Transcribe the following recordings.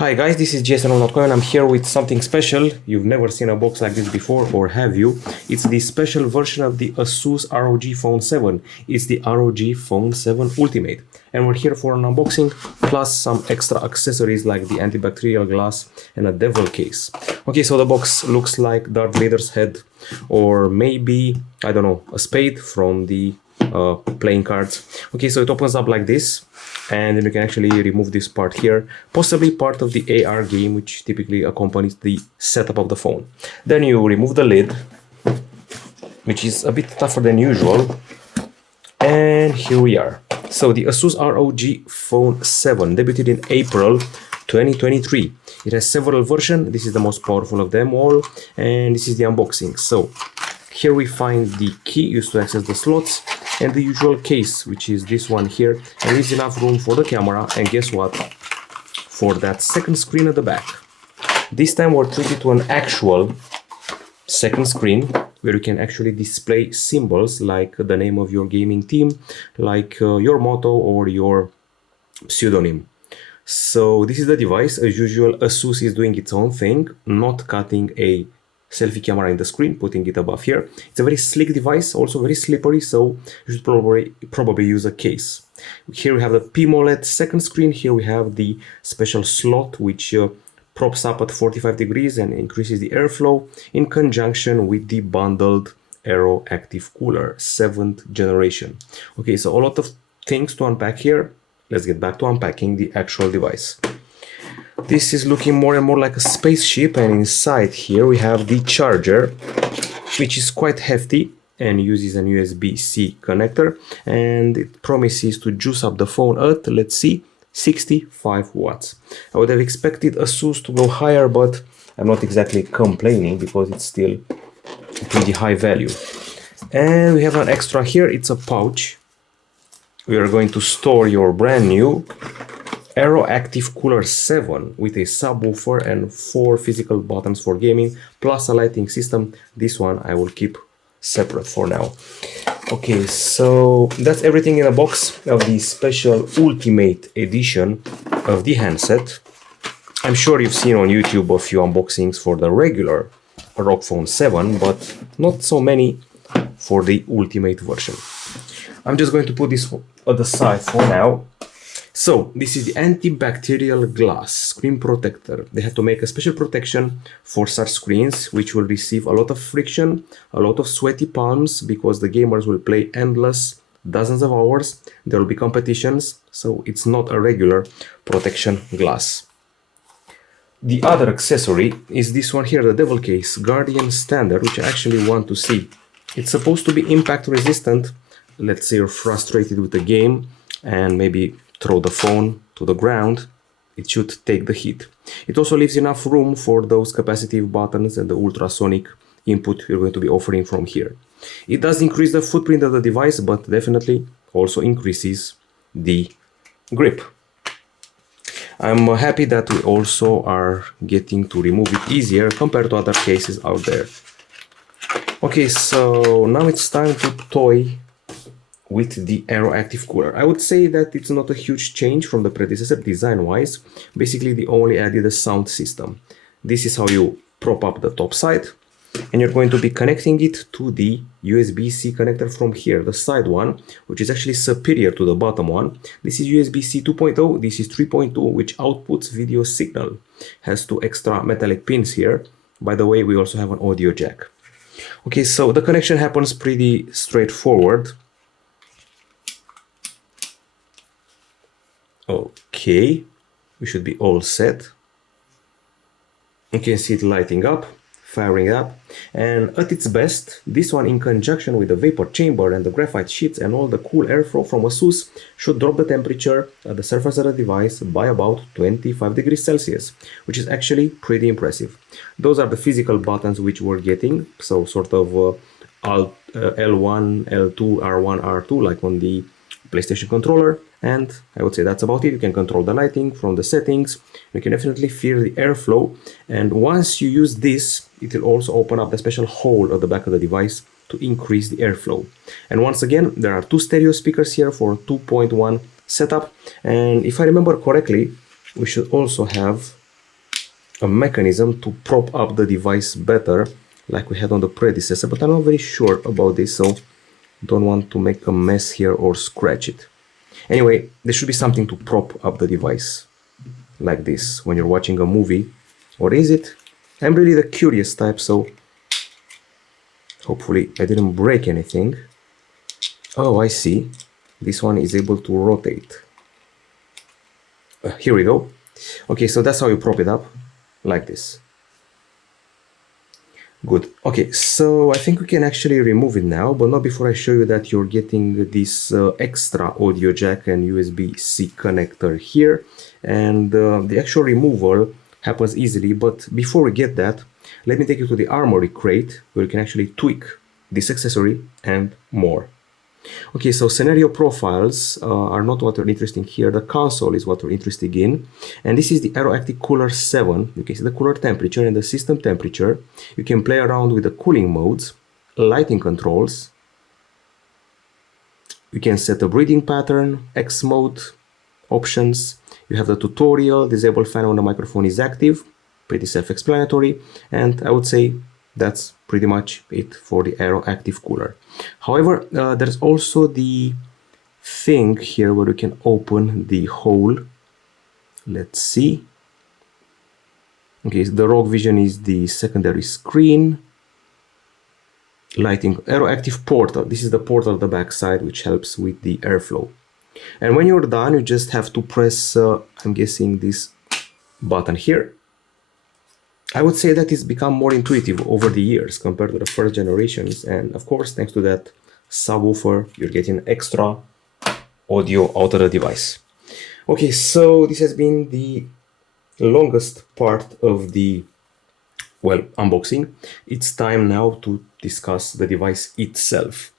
Hi guys, this is GSNL.com and I'm here with something special. You've never seen a box like this before, or have you? It's the special version of the ASUS ROG Phone 7. It's the ROG Phone 7 Ultimate. And we're here for an unboxing, plus some extra accessories like the antibacterial glass and a devil case. Okay, so the box looks like Darth Vader's head, or maybe, I don't know, a spade from the playing cards. Okay, so it opens up like this, and then you can actually remove this part here, possibly part of the AR game, which typically accompanies the setup of the phone. Then you remove the lid, which is a bit tougher than usual, and here we are. So the ASUS ROG Phone 7 debuted in April 2023. It has several versions. This is the most powerful of them all, and this is the unboxing. So here we find the key used to access the slots, and the usual case, which is this one here, and there is enough room for the camera, and guess what? For that second screen at the back. This time we're treated to an actual second screen, where you can actually display symbols like the name of your gaming team, like your motto or your pseudonym. So this is the device. As usual, ASUS is doing its own thing, not cutting a selfie camera in the screen, putting it above here. It's a very slick device, also very slippery, so you should probably use a case. Here we have the PMOLED second screen. Here we have the special slot, which props up at 45 degrees and increases the airflow in conjunction with the bundled Aero Active Cooler 7th generation. Okay, so a lot of things to unpack here. Let's get back to unpacking the actual device. This is looking more and more like a spaceship, and inside here we have the charger, which is quite hefty and uses an USB-C connector, and it promises to juice up the phone at, let's see, 65 watts. I would have expected ASUS to go higher, but I'm not exactly complaining because it's still pretty high value. And we have an extra here. It's a pouch. We are going to store your brand new Aero Active Cooler 7 with a subwoofer and 4 physical buttons for gaming, plus a lighting system. This one I will keep separate for now. Okay, so that's everything in a box of the special Ultimate edition of the handset. I'm sure you've seen on YouTube a few unboxings for the regular ROG Phone 7, but not so many for the Ultimate version. I'm just going to put this at the side for now. So this is the antibacterial glass screen protector. They had to make a special protection for such screens, which will receive a lot of friction, a lot of sweaty palms, because the gamers will play endless, dozens of hours. There will be competitions, so it's not a regular protection glass. The other accessory is this one here, the Devil Case Guardian Standard, which I actually want to see. It's supposed to be impact resistant. Let's say you're frustrated with the game and maybe throw the phone to the ground, it should take the hit. It also leaves enough room for those capacitive buttons and the ultrasonic input you're going to be offering from here. It does increase the footprint of the device, but definitely also increases the grip. I'm happy that we also are getting to remove it easier compared to other cases out there. Okay, so now it's time to toy with the Aero Active Cooler. I would say that it's not a huge change from the predecessor design-wise. Basically, they only added a sound system. This is how you prop up the top side, and you're going to be connecting it to the USB-C connector from here, the side one, which is actually superior to the bottom one. This is USB-C 2.0, this is 3.2, which outputs video signal. Has 2 extra metallic pins here. By the way, we also have an audio jack. Okay, so the connection happens pretty straightforward. Okay, we should be all set. You can see it lighting up, firing up, and at its best, this one in conjunction with the vapor chamber and the graphite sheets and all the cool airflow from ASUS should drop the temperature at the surface of the device by about 25 degrees Celsius, which is actually pretty impressive. Those are the physical buttons which we're getting, so sort of L1, L2, R1, R2, like on the PlayStation controller, and I would say that's about it. You can control the lighting from the settings. You can definitely feel the airflow, and once you use this, it will also open up the special hole at the back of the device to increase the airflow. And once again, there are 2 stereo speakers here for 2.1 setup, and if I remember correctly, we should also have a mechanism to prop up the device better, like we had on the predecessor, but I'm not very sure about this, so don't want to make a mess here or scratch it. Anyway, there should be something to prop up the device, like this, when you're watching a movie. Or is it? I'm really the curious type, so hopefully I didn't break anything. Oh, I see. This one is able to rotate. Here we go. Okay, so that's how you prop it up, like this. Good. Okay, so I think we can actually remove it now, but not before I show you that you're getting this extra audio jack and USB-C connector here. And the actual removal happens easily, but before we get that, let me take you to the armory crate where you can actually tweak this accessory and more. Okay, so scenario profiles are not what are interesting here. The console is what we're interested in. And this is the AeroActive Cooler 7. You can see the cooler temperature and the system temperature. You can play around with the cooling modes, lighting controls. You can set a breathing pattern, X mode, options. You have the tutorial, disable fan when the microphone is active. Pretty self-explanatory. And I would say that's pretty much it for the Aero Active Cooler. However, there's also the thing here where you can open the hole. Let's see. Okay, so the ROG Vision is the secondary screen. Lighting, Aero Active Portal. This is the portal at the back side, which helps with the airflow. And when you're done, you just have to press, I'm guessing, this button here. I would say that it's become more intuitive over the years compared to the first generations, and of course thanks to that subwoofer you're getting extra audio out of the device. Okay, so this has been the longest part of the, well, unboxing. It's time now to discuss the device itself.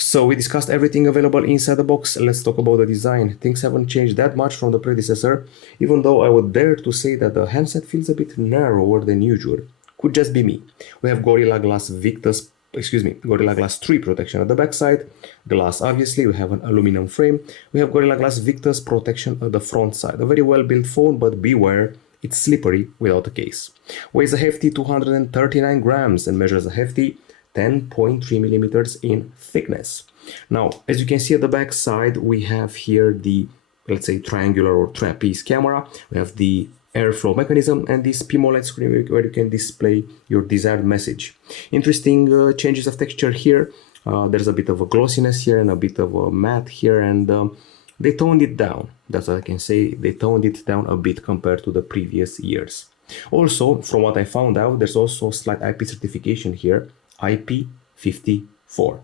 So we discussed everything available inside the box. Let's talk about the design. Things haven't changed that much from the predecessor, even though I would dare to say that the handset feels a bit narrower than usual. Could just be me. We have Gorilla Glass Gorilla Glass 3 protection at the backside. Glass, obviously, we have an aluminum frame. We have Gorilla Glass Victus protection at the front side. A very well built phone, but beware, it's slippery without a case. Weighs a hefty 239 grams and measures a hefty 10.3 millimeters in thickness. Now, as you can see at the back side, we have here the, let's say, triangular or trapeze camera. We have the airflow mechanism and this PMOLED screen where you can display your desired message. Interesting changes of texture here. There's a bit of a glossiness here and a bit of a matte here, and they toned it down. That's what I can say. They toned it down a bit compared to the previous years. Also, from what I found out, there's also slight IP certification here. IP54.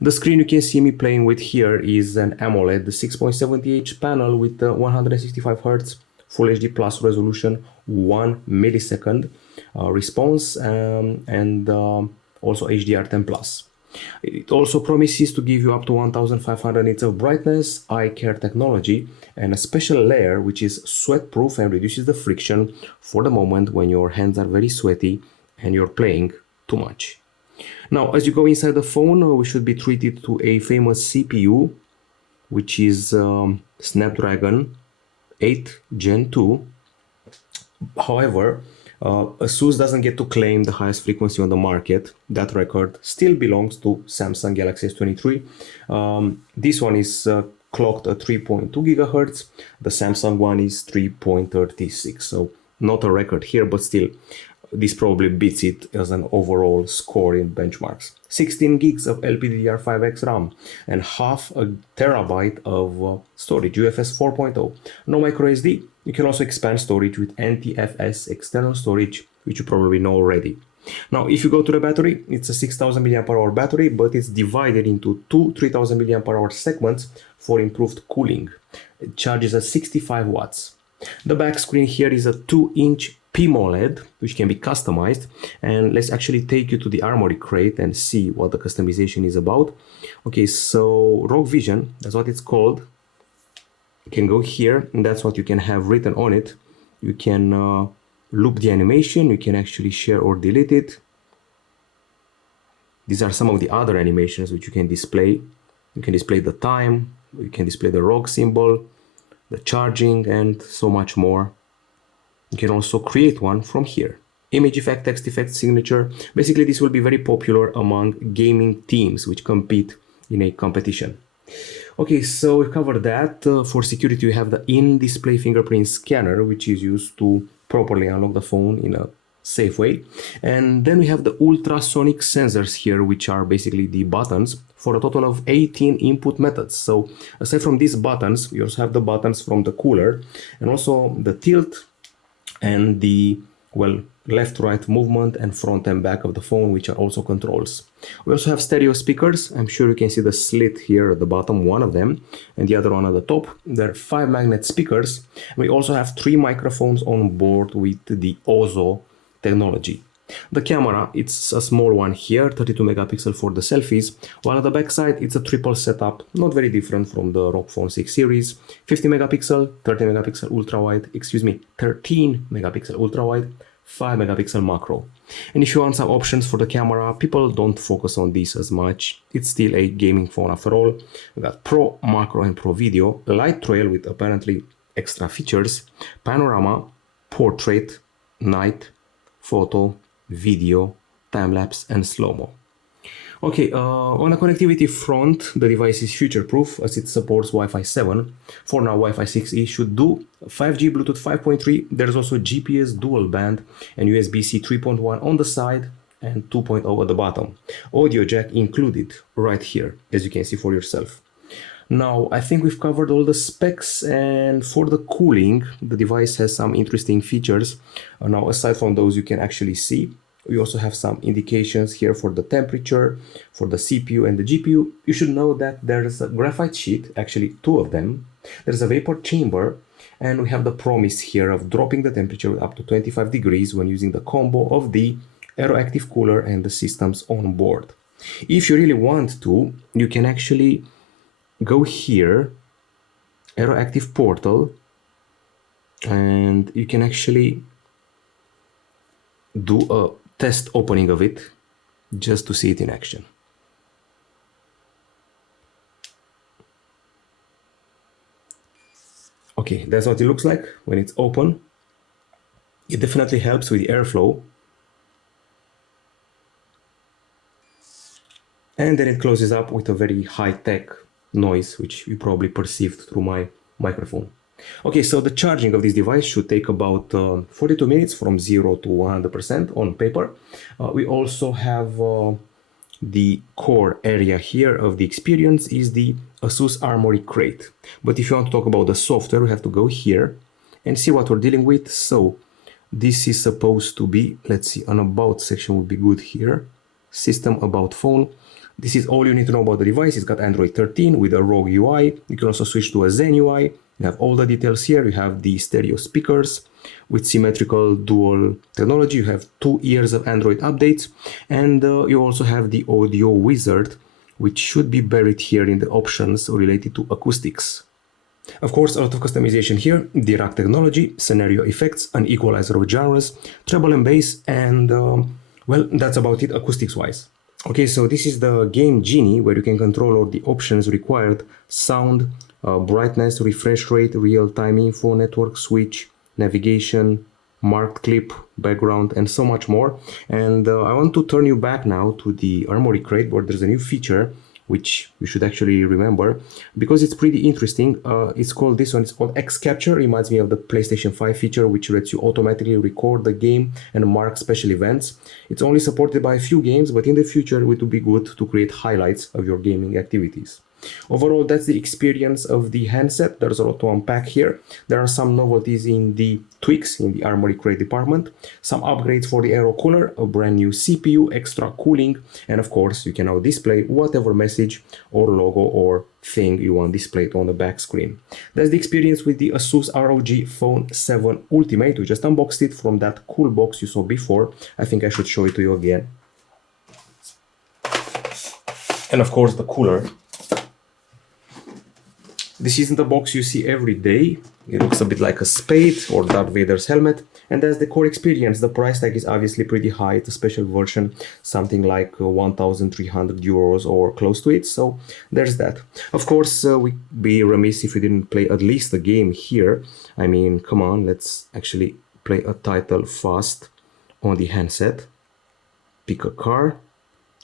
The screen you can see me playing with here is an AMOLED 6.70-inch panel with 165 Hz Full HD Plus resolution, 1 millisecond response, and also HDR10 Plus. It also promises to give you up to 1500 nits of brightness, eye care technology, and a special layer which is sweat proof and reduces the friction for the moment when your hands are very sweaty and you're playing too much. Now, as you go inside the phone, we should be treated to a famous CPU, which is Snapdragon 8 Gen 2. However, ASUS doesn't get to claim the highest frequency on the market. That record still belongs to Samsung Galaxy S23. This one is clocked at 3.2 GHz. The Samsung one is 3.36. So not a record here, but still, this probably beats it as an overall score in benchmarks. 16 gigs of LPDDR5x RAM and half a terabyte of storage, UFS 4.0. No micro SD. You can also expand storage with NTFS external storage, which you probably know already. Now, if you go to the battery, it's a 6000 mAh battery, but it's divided into two 3000 mAh segments for improved cooling. It charges at 65 watts. The back screen here is a 2-inch PMOLED, which can be customized, and let's actually take you to the armory crate and see what the customization is about. Okay, so ROG Vision, that's what it's called. You can go here, and that's what you can have written on it. You can loop the animation, you can actually share or delete it. These are some of the other animations which you can display. You can display the time, you can display the ROG symbol, the charging, and so much more. You can also create one from here. Image effect, text effect, signature. Basically, this will be very popular among gaming teams which compete in a competition. Okay, so we've covered that. For security, we have the in-display fingerprint scanner, which is used to properly unlock the phone in a safe way. And then we have the ultrasonic sensors here, which are basically the buttons for a total of 18 input methods. So aside from these buttons, we also have the buttons from the cooler and also the tilt and the, well, left-right movement and front and back of the phone, which are also controls. We also have stereo speakers. I'm sure you can see the slit here at the bottom, one of them, and the other one at the top. There are 5 magnet speakers. We also have 3 microphones on board with the OZO technology. The camera, it's a small one here, 32 megapixel for the selfies, while at the back side it's a triple setup, not very different from the ROG Phone 6 series. 50 megapixel, 30 megapixel ultra wide, 13 megapixel ultra wide, 5 megapixel macro. And if you want some options for the camera, people don't focus on this as much. It's still a gaming phone after all. We got Pro, Macro and Pro Video, light trail with apparently extra features, panorama, portrait, night, photo, video, time-lapse and slow-mo. Okay, on the connectivity front, the device is future-proof as it supports Wi-Fi 7. For now, Wi-Fi 6E should do 5G, Bluetooth 5.3. There's also GPS dual band and USB-C 3.1 on the side and 2.0 at the bottom. Audio jack included right here, as you can see for yourself. Now, I think we've covered all the specs, and for the cooling, the device has some interesting features. Now, aside from those, you can actually see. We also have some indications here for the temperature, for the CPU and the GPU. You should know that there's a graphite sheet, actually 2 of them. There's a vapor chamber, and we have the promise here of dropping the temperature up to 25 degrees when using the combo of the Aero Active Cooler and the systems on board. If you really want to, you can actually go here, Aero Active Portal, and you can actually do a test opening of it just to see it in action. Okay, that's what it looks like when it's open. It definitely helps with the airflow. And then it closes up with a very high-tech noise, which you probably perceived through my microphone. Okay, so the charging of this device should take about 42 minutes from 0 to 100% on paper. We also have the core area here of the experience is the ASUS Armory Crate. But if you want to talk about the software, we have to go here and see what we're dealing with. So this is supposed to be, let's see, an about section would be good here. System about phone. This is all you need to know about the device. It's got Android 13 with a ROG UI. You can also switch to a Zen UI. You have all the details here. You have the stereo speakers with symmetrical dual technology. You have 2 years of Android updates. And you also have the audio wizard, which should be buried here in the options related to acoustics. Of course, a lot of customization here, Dirac technology, scenario effects, an equalizer of genres, treble and bass, and well, that's about it acoustics-wise. Okay, so this is the game Genie, where you can control all the options required: sound, brightness, refresh rate, real-time info, network switch, navigation, marked clip, background, and so much more. And I want to turn you back now to the Armory Crate, where there's a new feature which you should actually remember because it's pretty interesting. It's called X Capture. Reminds me of the PlayStation 5 feature, which lets you automatically record the game and mark special events. It's only supported by a few games, but in the future it would be good to create highlights of your gaming activities. Overall, that's the experience of the handset. There's a lot to unpack here. There are some novelties in the tweaks in the Armory Crate department, some upgrades for the Aero Cooler, a brand new CPU, extra cooling, and of course you can now display whatever message or logo or thing you want displayed on the back screen. That's the experience with the ASUS ROG Phone 7 Ultimate. We just unboxed it from that cool box you saw before. I think I should show it to you again. And of course the cooler. This isn't a box you see every day. It looks a bit like a spade or Darth Vader's helmet. And that's the core experience. The price tag is obviously pretty high. It's a special version, something like 1,300 euros or close to it. So there's that. Of course, we'd be remiss if we didn't play at least a game here. I mean, come on, let's actually play a title fast on the handset, pick a car,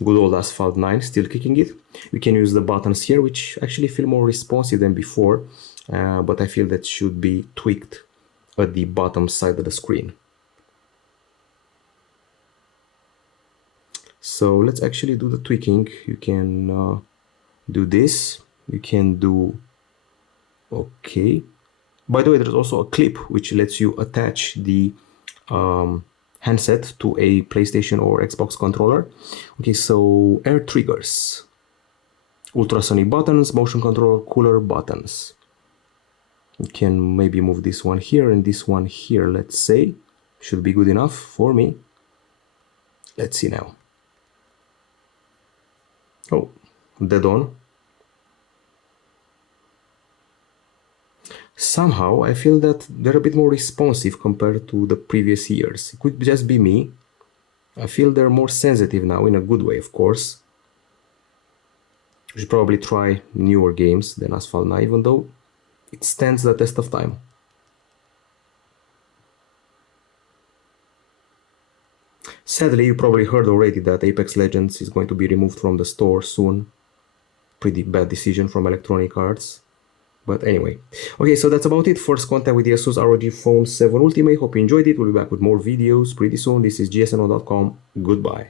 good old Asphalt 9, still kicking it. We can use the buttons here, which actually feel more responsive than before, but I feel that should be tweaked at the bottom side of the screen. So let's actually do the tweaking. You can do this, you can do, okay. By the way, there's also a clip which lets you attach the handset to a PlayStation or Xbox controller. Okay, so AirTriggers, ultrasonic buttons, motion control, cooler buttons. You can maybe move this one here and this one here, let's say. Should be good enough for me. Let's see now. Oh, dead on. Somehow I feel that they're a bit more responsive compared to the previous years. It could just be me. I feel they're more sensitive now, in a good way, of course. You should probably try newer games than Asphalt 9, even though it stands the test of time. Sadly, you probably heard already that Apex Legends is going to be removed from the store soon. Pretty bad decision from Electronic Arts. But anyway, okay, so that's about it. First contact with the ASUS ROG Phone 7 Ultimate. Hope you enjoyed it. We'll be back with more videos pretty soon. This is gsno.com. Goodbye.